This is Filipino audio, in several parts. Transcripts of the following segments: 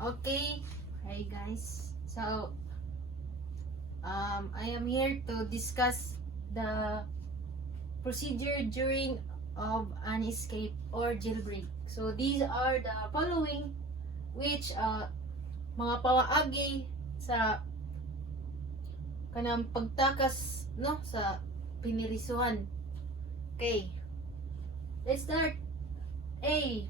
Okay, hi guys. So, I am here to discuss the procedure during of an escape or jailbreak. So, these are the following which mga pawaagi sa kanang pagtakas no sa pinirisuhan. Okay, let's start. A.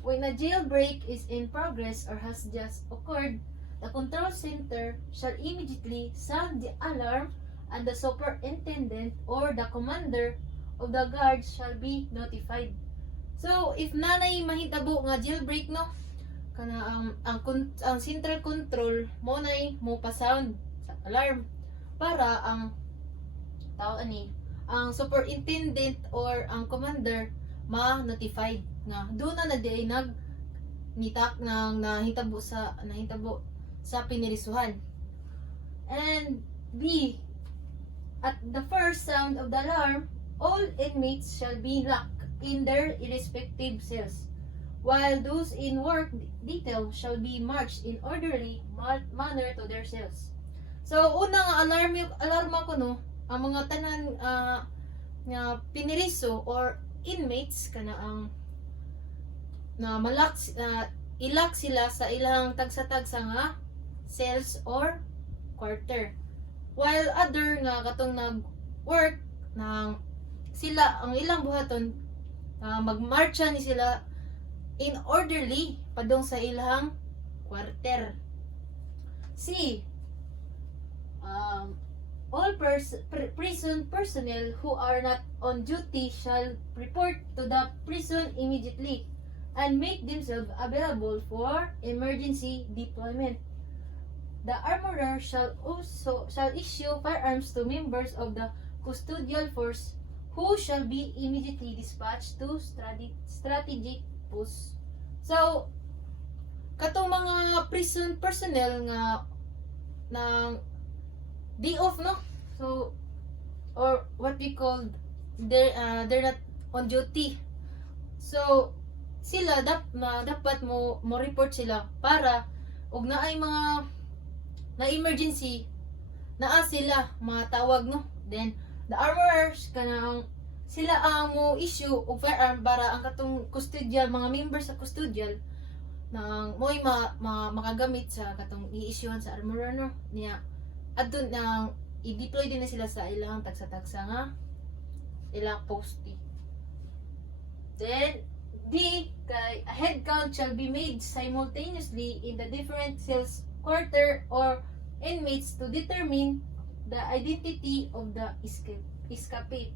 When a jailbreak is in progress or has just occurred, the control center shall immediately sound the alarm and the superintendent or the commander of the guards shall be notified. So, if nanay mahitabo nga jailbreak no, kana ang central control mo nay mo pa-sound sa alarm para ang tao ani ang superintendent or ang commander ma-notified nga doon na di nitak nang nahitabo sa pinirisuhan. And B, at the first sound of the alarm, all inmates shall be locked in their respective cells, while those in work detail shall be marched in orderly manner to their cells. So una nga alarma ko no, ang mga tanan nga piniriso or inmates kana ang na ilak sila sa ilang tagsa-tagsa nga cells or quarter, while other nga katong nag-work nang sila ang ilang buhaton magmarcha ni sila in orderly padung sa ilang quarter. C. All prison personnel who are not on duty shall report to the prison immediately and make themselves available for emergency deployment. The armorer shall issue firearms to members of the custodial force who shall be immediately dispatched to strategic posts. So, katong mga prison personnel nga ng day off no, so or what we call they're not on duty, so sila dapat mo report sila para og naay mga na emergency naa sila matawag no, then the armorers kanang sila ang mo issue og firearm para ang katong custodial mga members sa custodial nang mo'y makagamit sa katong i-issuehan sa armorer no niya adun nang i-deploy din na sila sa ilang tagsa-tagsa nga ilang posti. Then D, kay a head count shall be made simultaneously in the different cells, quarter, or inmates to determine the identity of the escapee.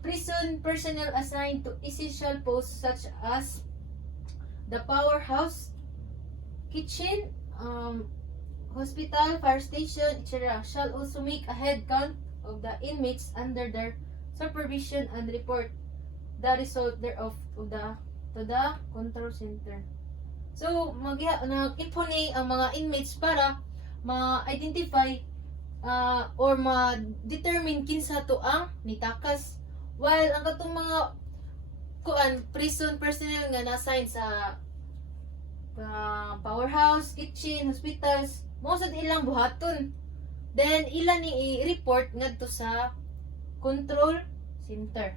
Prison personnel assigned to essential posts such as the powerhouse, kitchen, hospital, fire station, etc. shall also make a head count of the inmates under their supervision and report the result thereof to the control center. So, nag-ipon ang mga inmates para ma-identify or ma-determine kinsa to ang nitakas. While ang katong mga prison personnel nga na-assign sa powerhouse, kitchen, hospitals, most of ilang buhaton. Then, ilan ni i-report ngadto sa control center.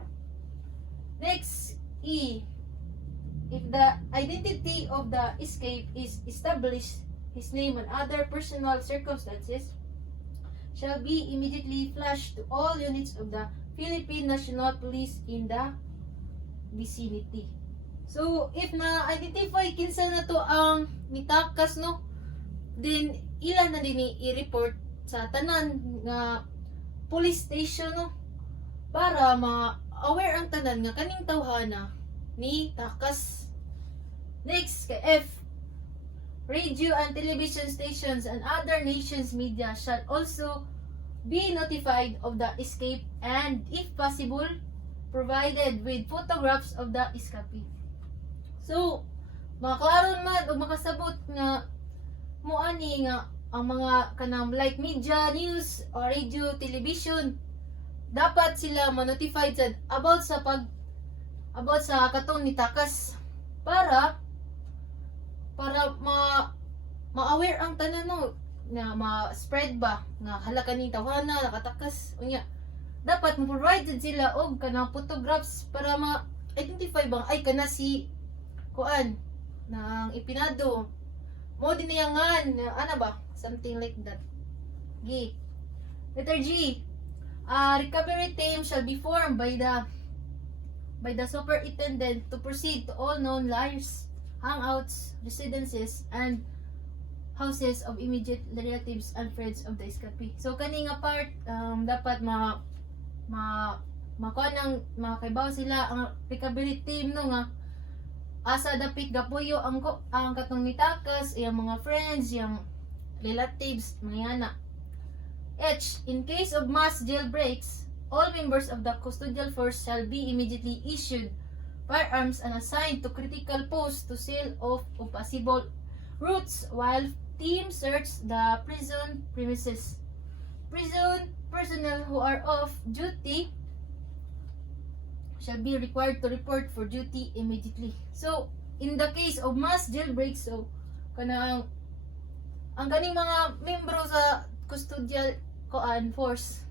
Next, E. If the identity of the escape is established, his name and other personal circumstances shall be immediately flashed to all units of the Philippine National Police in the vicinity. So, if na-identify kinsa na to ang nitakas no, then ilan na din i-report sa tanan nga police station no, para ma-aware ang tanan nga kaning tawhana ni takas. Next, kay F. Radio and television stations and other nations' media shall also be notified of the escape and, if possible, provided with photographs of the escapee. So, makaklaron man o makasabot nga moani nga ang mga kanang like media, news, or radio, television, dapat sila ma-notified about sa katong nitakas para para ma-aware ang tanan no na ma-spread ba nga hala kani tawana nakatakas unya dapat mo-provide sila og kanang photographs para ma-identify bang ay kana si kuan nang ipinado mo dinayangan ana ba something like that. G. Letter G. Recovery team shall be formed by the superintendent to proceed to all known lairs, hangouts, residences, and houses of immediate relatives and friends of the escapee. So kani nga part dapat makuha ng makaibaw sila ang recovery team no nga asa dapit gapuyo ang katong nitakas iyang mga friends, iyang relatives, mga yana. H. In case of mass jailbreaks, all members of the custodial force shall be immediately issued firearms and assigned to critical posts to seal off of possible routes while team search the prison premises. Prison personnel who are off duty shall be required to report for duty immediately. So, in the case of mass jailbreaks, so kanang ang ganing mga membro sa custodial force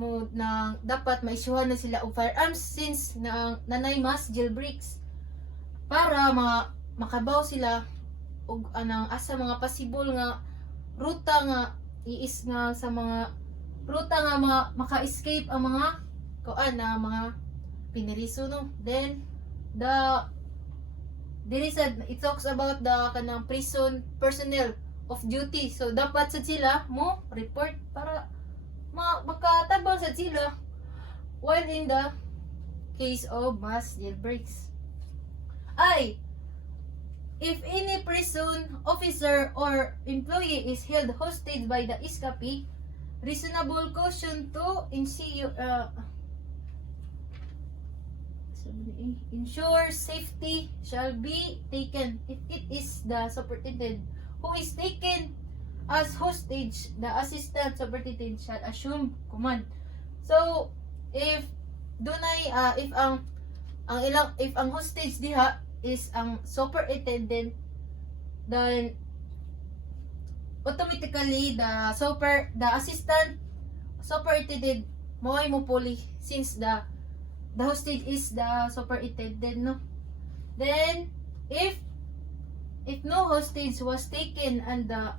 mo na dapat maisyuhan na sila og firearms since nanay mass jailbreaks para makabaw sila og anang asa mga possible nga ruta nga iis nga sa mga ruta nga maka-escape ang mga mga piniriso no. Then it talks about the kanang prison personnel of duty. So dapat sa sila mo report para makatabang sa sila while in the case of mass jailbreaks. I. If any prison officer or employee is held hostage by the escapee, reasonable caution to ensure safety shall be taken. If it is the superintendent who is taken as hostage, the assistant superintendent shall assume command. So, if ang hostage diha is ang superintendent, then automatically the assistant superintendent mo puli since the hostage is the superintendent no. Then if no hostage was taken and the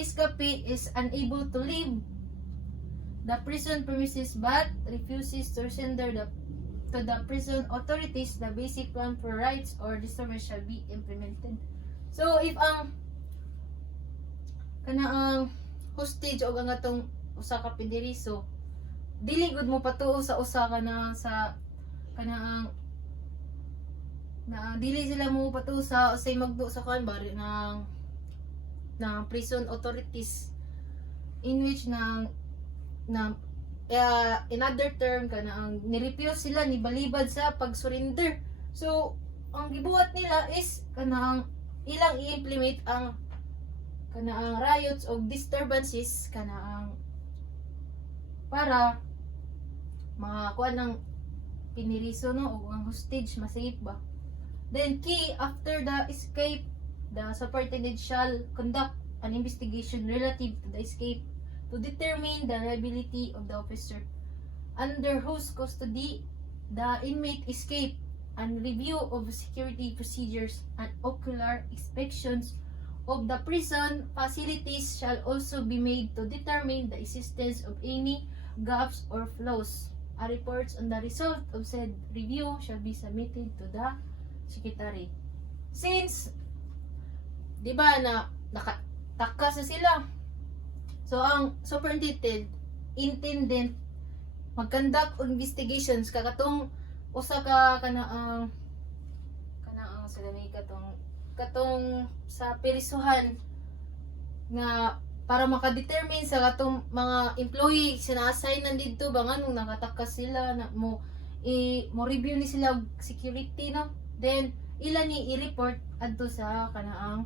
escapee is unable to leave the prison premises but refuses to surrender to the prison authorities, the basic plan for rights or disturbance shall be implemented. So if ang hostage o ang atong usa ka piniriso dili gud mo patuo sa usa na dili sila mo patuo sa usay magdo sa bari ng prison authorities in which in other term ang nirefuse sila ni balibad sa pag-surrender. So ang gibuhat nila is ilang i-implement ang riots o disturbances para makakuha ng piniriso no o ang hostage masafe ba. Then key, after the escape, the superintendent shall conduct an investigation relative to the escape to determine the liability of the officer under whose custody the inmate escaped, and review of security procedures and ocular inspections of the prison facilities shall also be made to determine the existence of any gaps or flaws. A reports on the result of said review shall be submitted to the secretary. Since di ba na nakatakas na sila, so ang superintendent mag-conduct investigations katong usa ka katong sa pirisuhan nga para makadetermine sa katong mga employee sina-assign nandito ba nganong nakatakas sila na mo review ni sila security no. Then ila ni i-report adto sa kanaang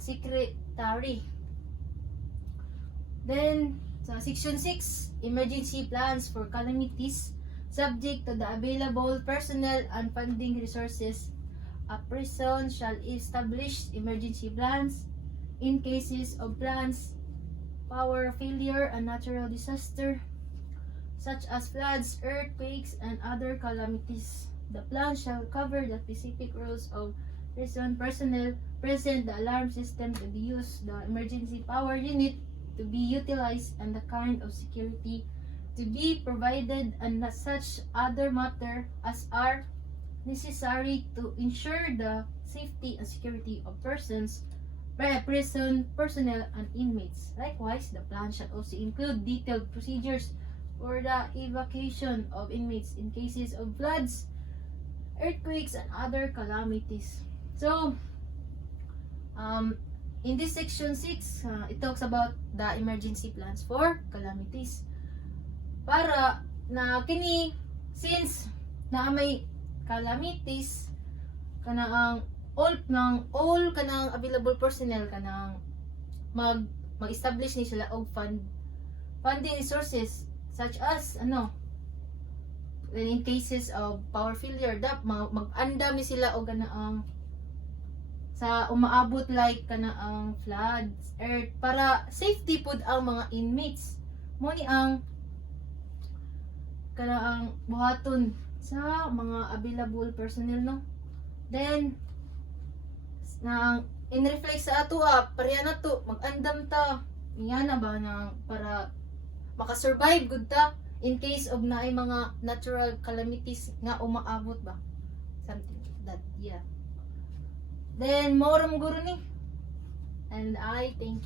secretary. Then sa section 6, emergency plans for calamities subject to the available personnel and funding resources a person shall establish emergency plans in cases of plants, power failure, and natural disaster, such as floods, earthquakes, and other calamities. The plan shall cover the specific roles of personnel present, the alarm system to be used, the emergency power unit to be utilized, and the kind of security to be provided, and such other matter as are necessary to ensure the safety and security of persons, prison personnel, and inmates. Likewise, the plan shall also include detailed procedures for the evacuation of inmates in cases of floods, earthquakes, and other calamities. So, in this section 6, it talks about the emergency plans for calamities. Para na kini, since na may calamities, kanang all kanang available personnel kanang mag-establish ni sila og funding resources, such as when in cases of power failure, mag-andam ni sila og kanaang sa umaabot like kanaang floods, earth, para safety pud ang mga inmates. Mo ni ang kanaang buhaton sa mga available personnel, no? Then na in reflect sa ato pareha na to, mag-andam ta niya na ba na para makasurvive gud ta in case of naay mga natural calamities nga umaabot ba, something like that. Yeah, then more guro ni, and I thank you.